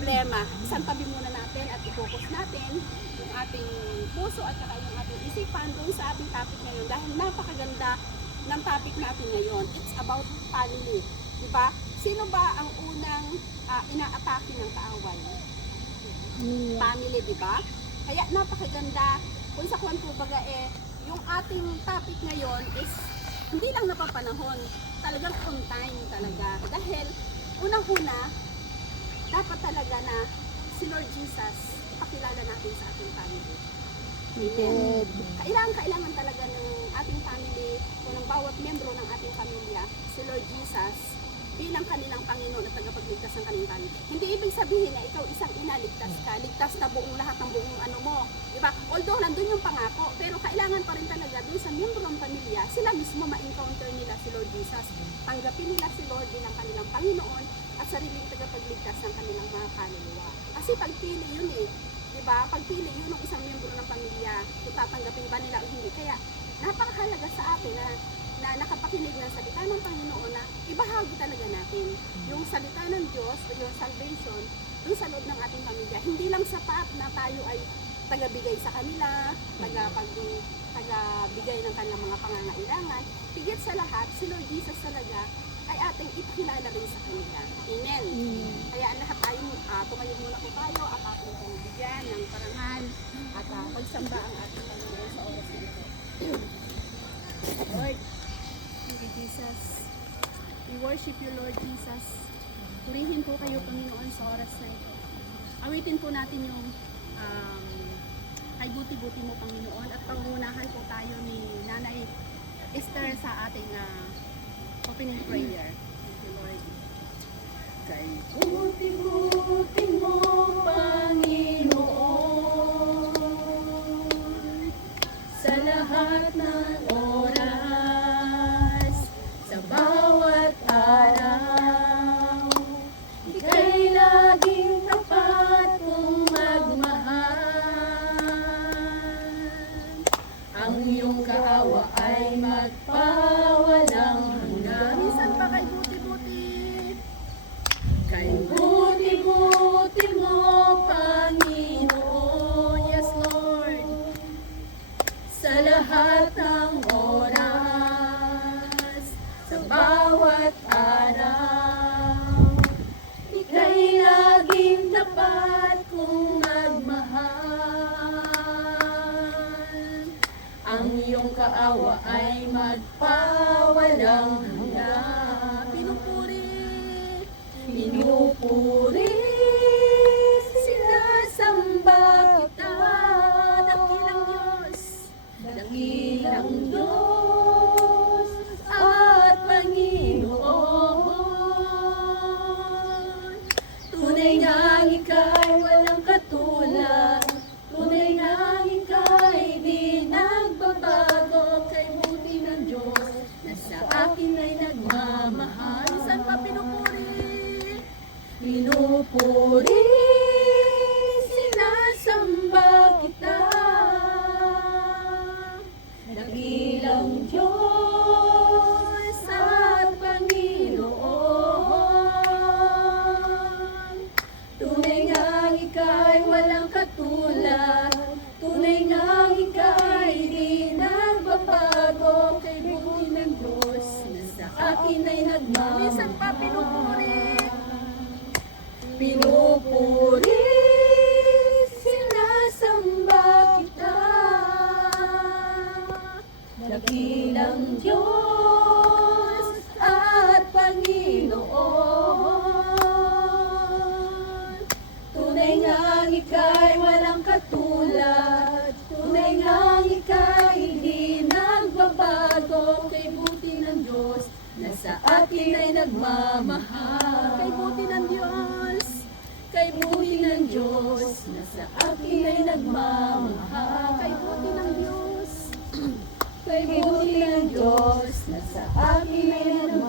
problema, isang tabi muna natin at i-focus natin yung ating puso at saka yung ating isipan doon sa ating topic ngayon dahil napakaganda ng topic natin ngayon. It's about family. Diba? Sino ba ang unang inaatake ng kaaway? Family, diba? Kaya napakaganda. Kung sa kwan po baga yung ating topic ngayon is hindi lang napapanahon, talagang on time talaga. Dahil unang-una, dapat talaga na si Lord Jesus ipakilala natin sa ating family. Amen. Kailangan talaga ng ating family o ng bawat miyembro ng ating pamilya, si Lord Jesus bilang kanilang Panginoon at tagapagligtas ng kanilang family. Hindi ibig sabihin na ikaw isang inaligtas ka, ligtas na buong lahat ng buong ano mo. Diba? Although nandun yung pangako, pero kailangan pa rin talaga dun sa miyembro ng pamilya, sila mismo ma-encounter nila si Lord Jesus. Tanggapin nila si Lord bilang kanilang Panginoon at sariling tagapagligtas ng kanilang mga kaluluwa. Kasi pagpili yun diba? Pagpili yun ng isang miyembro ng pamilya, kung tatanggapin ba nila o hindi. Kaya napakahalaga sa atin na nakapakinig ng salita ng Panginoon na ibahagi talaga natin yung salita ng Diyos o yung salvation dun sa loob ng ating pamilya. Hindi lang sapat na tayo ay tagabigay sa kanila, tagabigay ng kanilang mga pangangailangan. Higit sa lahat, si Lord Jesus talaga ay ating ipakilala rin sa kanila. Amen. Kaya lahat tayo, tumayo muna po tayo at ating bigyan ng parangal at pagsamba ang ating Panginoon sa oras na ito. Lord, thank you, Jesus. We worship you, Lord Jesus. Purihin po kayo, Panginoon, sa oras na ito. Awitin po natin yung ay buti-buti mo, Panginoon, at pangunahan po tayo ni Nanay Esther sa ating opening prayer. Thank you, Lord. Kay buti-buti mo, Panginoon, sa lahat ng oras, sa bawat araw, ika'y laging tapat kong magmahal. Ang iyong kaawa ay magpawalang hanggan. Minsan pa kay buti-buti. Kay buti-buti mo, Panginoon, Yes, Lord. sa lahat ng oras, sa bawat araw, ika'y laging tapat kong magmahal. Ang iyong kaawa ay magpawalang hanggan. Pinupuri. Pinupuri, sinasamba kita, Dakilang Diyos. dakilang Diyos at Panginoon. Tunay ngang ika'y walang katulad, tunay ngang ika'y di nagbabago. Kay buti ng Diyos na sa akin ay nagmamahal. Minsan pa pinupuri. Pinupuri, sinasamba kita, dakilang Diyos at Panginoon. Tunay ngang ika'y walang katulad, tunay ngang ika'y di nagbabago. Kay buti ng Diyos na sa akin ay Minsan pa nagmamahal. pinupuri. Pinupuri, sinasamba kita, dakilang Diyos at Panginoon. Tunay ngang ika'y walang katulad, tunay ngang ika'y di nagbabago. Kay buti ng Diyos na sa akin ay nagmamahal. Kay buti ng Diyos. Kay buti ng Diyos na sa akin ay nagmamahal. Kay buti ng Diyos. Kay buti ng Diyos na sa akin ay nagmamahal.